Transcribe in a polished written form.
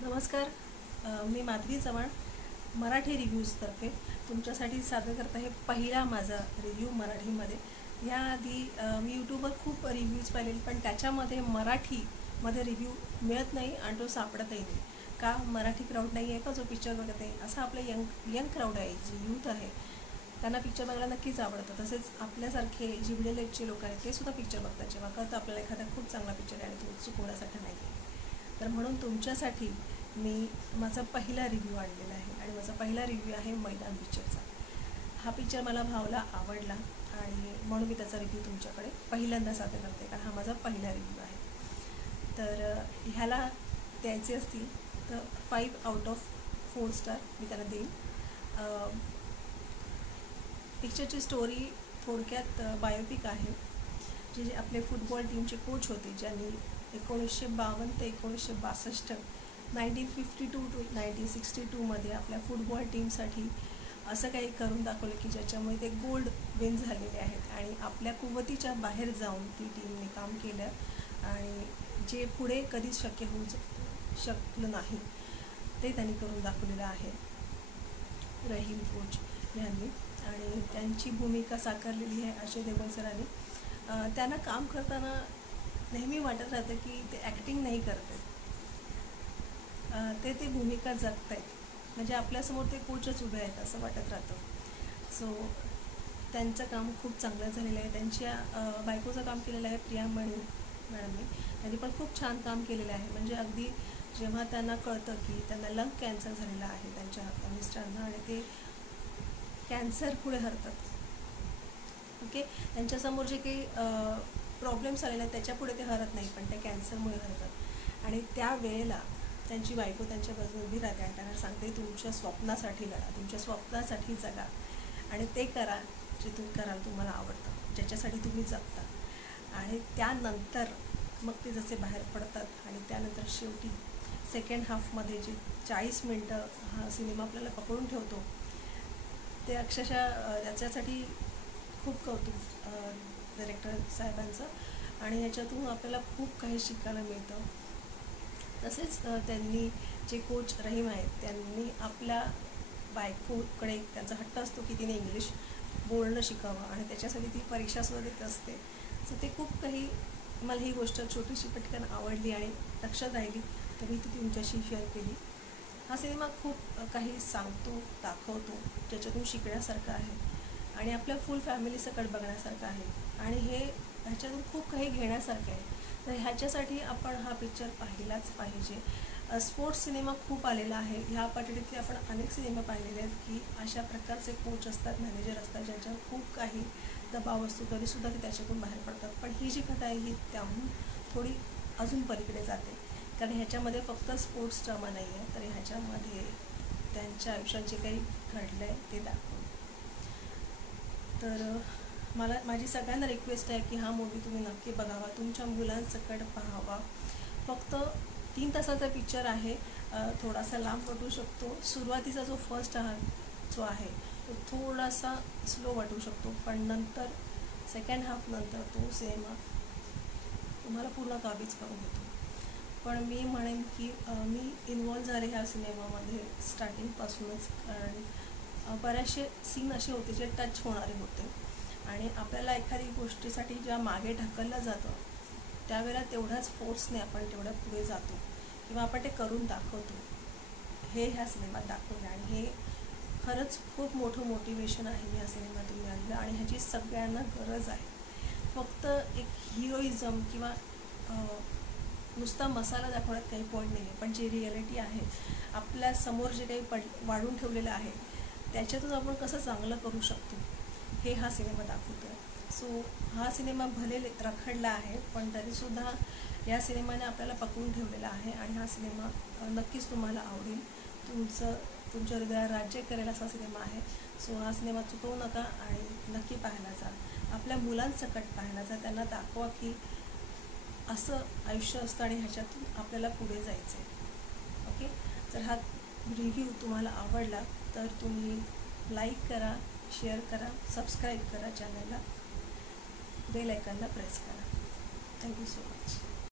नमस्कार. मी माधवी चव्हाण मराठी रिव्ह्यूजतर्फे तुमच्यासाठी सादर करत आहे पहिला माझा रिव्ह्यू मराठीमध्ये. याआधी मी यूट्यूबवर खूप रिव्ह्यूज पाहिलेले, पण त्याच्यामध्ये मराठीमध्ये रिव्ह्यू मिळत नाही आणि तो सापडतही नाही. का मराठी क्राऊड नाही आहे का जो पिक्चर बघत आहे? असं आपलं यंग क्राऊड आहे, जे यूथ आहे, त्यांना पिक्चर बघायला नक्कीच आवडतं. तसेच आपल्यासारखे जिवलेलेचे लोक आहेत ते सुद्धा पिक्चर बघतात जेव्हा कळतं आपल्याला एखादा खूप चांगला पिक्चर आहे आणि तो चुकवण्यासाठी नाही आहे. तर म्हणून तुमच्यासाठी मी माझा पहिला रिव्ह्यू आणलेला आहे आणि माझा पहिला रिव्ह्यू आहे मैदान पिक्चरचा. हा पिक्चर मला भावला, आवडला आणि म्हणून मी त्याचा रिव्ह्यू तुमच्याकडे पहिल्यांदा सादर करते, कारण हा माझा पहिला रिव्ह्यू आहे. तर ह्याला द्यायचे असतील तर 5/4 स्टार मी त्याला देईन. पिक्चरची स्टोरी थोडक्यात बायोपिक आहे. जे आपले फुटबॉल टीमचे कोच होते, ज्यांनी 1952 ते 1962 1952 टू 1962 आपल्या फुटबॉल टीमसाठी असं काही करून दाखवलं की ज्याच्यामुळे ते गोल्ड विन झालेले आहेत आणि आपल्या कुवतीच्या बाहेर जाऊन ती टीमने काम केलं आणि जे पुढे कधीच शक्य होऊ शकलं नाही ते त्यांनी करून दाखवलेलं आहे रहीम कोच यांनी. आणि त्यांची भूमिका साकारलेली आहे अजय देवगण सरांनी. त्यांना काम करताना नेहमी वाटत राहतं की ते ॲक्टिंग नाही करत आहेत, ते भूमिका जगत आहेत. म्हणजे आपल्यासमोर ते कोचच उभे आहेत असं वाटत राहतं. सो त्यांचं काम खूप चांगलं झालेलं आहे. त्यांच्या बायकोचं काम केलेलं आहे प्रिया मॅडमने. त्यांनी पण खूप छान काम केलेलं आहे. म्हणजे अगदी जेव्हा त्यांना कळतं की त्यांना लंग कॅन्सर झालेला आहे त्यांच्या मिस्टरांना आणि ते कॅन्सर पुढे हरतात, ओके, त्यांच्यासमोर जे काही प्रॉब्लेम्स आलेले आहेत त्याच्यापुढे ते हरत नाही, पण त्या कॅन्सरमुळे हरतात. आणि त्या वेळेला त्यांची बायको त्यांच्या बाजूने उभी राहते आणि त्यांना सांगते, तुमच्या स्वप्नासाठी लढा, तुमच्या स्वप्नासाठी जगा आणि ते करा जे तुम्ही कराल तुम्हाला आवडतं, ज्याच्यासाठी तुम्ही जगता. आणि त्यानंतर मग ते जसे बाहेर पडतात आणि त्यानंतर शेवटी सेकंड हाफमध्ये जे 40 मिनटं हा सिनेमा आपल्याला पकडून ठेवतो, ते अक्षरशः त्याच्यासाठी खूप कौतुक डायरेक्टर साहेबांचं. आणि ह्याच्यातून आपल्याला खूप काही शिकायला मिळतं. तसेच त्यांनी जे कोच रहीम आहेत त्यांनी आपल्या बायकोकडे त्यांचा हट्ट असतो की तिने इंग्लिश बोलणं शिकावं आणि त्याच्यासाठी ती परीक्षासुद्धा देत असते. सो ते खूप काही, मला ही गोष्ट छोटीशी पटकन आवडली आणि लक्षात राहिली तर मी ती तुमच्याशी शेअर केली. हा सिनेमा खूप काही सांगतो, दाखवतो, ज्याच्यातून शिकण्यासारखं आहे आणि आपल्या फुल फॅमिलीसकट बघण्यासारखं आहे आणि ह्याच्यातून खूप काही घेण्यासारखं आहे. तर ह्याच्यासाठी आपण हा पिक्चर पाहिलाच पाहिजे. स्पोर्ट्स सिनेमा खूप आलेला आहे. ह्या पद्धतीतले आपण अनेक सिनेमा पाहिलेले आहेत की अशा प्रकारचे कोच असतात, मॅनेजर असतात, ज्यांच्यावर खूप काही दबाव असतो तरीसुद्धा ते त्याच्यातून बाहेर पडतात. पण ही जी कथा आहे ही त्याहून थोडी अजून पलीकडे जाते, कारण ह्याच्यामध्ये फक्त स्पोर्ट्स ड्रामा नाही आहे, तर ह्याच्यामध्ये त्यांच्या आयुष्यात जे काही घडलं आहे ते दाखवलं. तर माझी सगळ्यांना रिक्वेस्ट आहे की हा मूवी तुम्ही नक्की बघावा, तुमच्या मुलांसकट पाहावा. फक्त 3 तासाचा पिक्चर आहे. थोडासा लांब वाटू शकतो. सुरुवातीचा जो फर्स्ट जो आहे तो थोडासा स्लो वाटू शकतो, पण नंतर सेकंड हाफ नंतर तो सिनेमा तुम्हाला पूर्ण काबीज करून देतो. पण मी म्हणेन की मी इन्वॉल्व झाले ह्या सिनेमामध्ये स्टार्टिंगपासूनच, कारण बरेचसे सीन असे होते जे टच होणारे होते आणि आपल्याला एखादी गोष्टीसाठी ज्या मागे ढकललं जातं त्यावेळेला तेवढ्याच फोर्सने आपण तेवढ्या पुढे जातो किंवा आपण ते करून दाखवतो. हे ह्या सिनेमात दाखवलं आणि हे खरंच खूप मोठं मोटिवेशन आहे ह्या सिनेमातून मिळालेलं आणि ह्याची सगळ्यांना गरज आहे. फक्त एक हिरोइझम किंवा नुसता मसाला दाखवण्यात काही पॉईंट नाही आहे, पण जी रिॲलिटी आहे आपल्यासमोर जे काही वाढून ठेवलेलं आहे त्याच्यातून आपण कसं चांगलं करू शकतो हे हा सिनेमा दाखवतो आहे. सो हा सिनेमा भले रखडला आहे, पण तरीसुद्धा या सिनेमाने आपल्याला पकडून ठेवलेला आहे आणि हा सिनेमा नक्कीच तुम्हाला आवडेल. तुमच्या हृदयात राज्य करेल असा सिनेमा आहे. सो हा सिनेमा चुकवू नका आणि नक्की पाहायला जा. आपल्या मुलांसकट पाहायला जा. त्यांना दाखवा की असं आयुष्य असतं आणि ह्याच्यातून आपल्याला पुढे जायचं आहे, ओके. जर हा रिव्ह्यू तुम्हाला आवडला तर तुम्ही लाईक करा, शेअर करा, सबस्क्राईब करा चॅनलला, बेल आयकॉनला प्रेस करा. Thank you so much.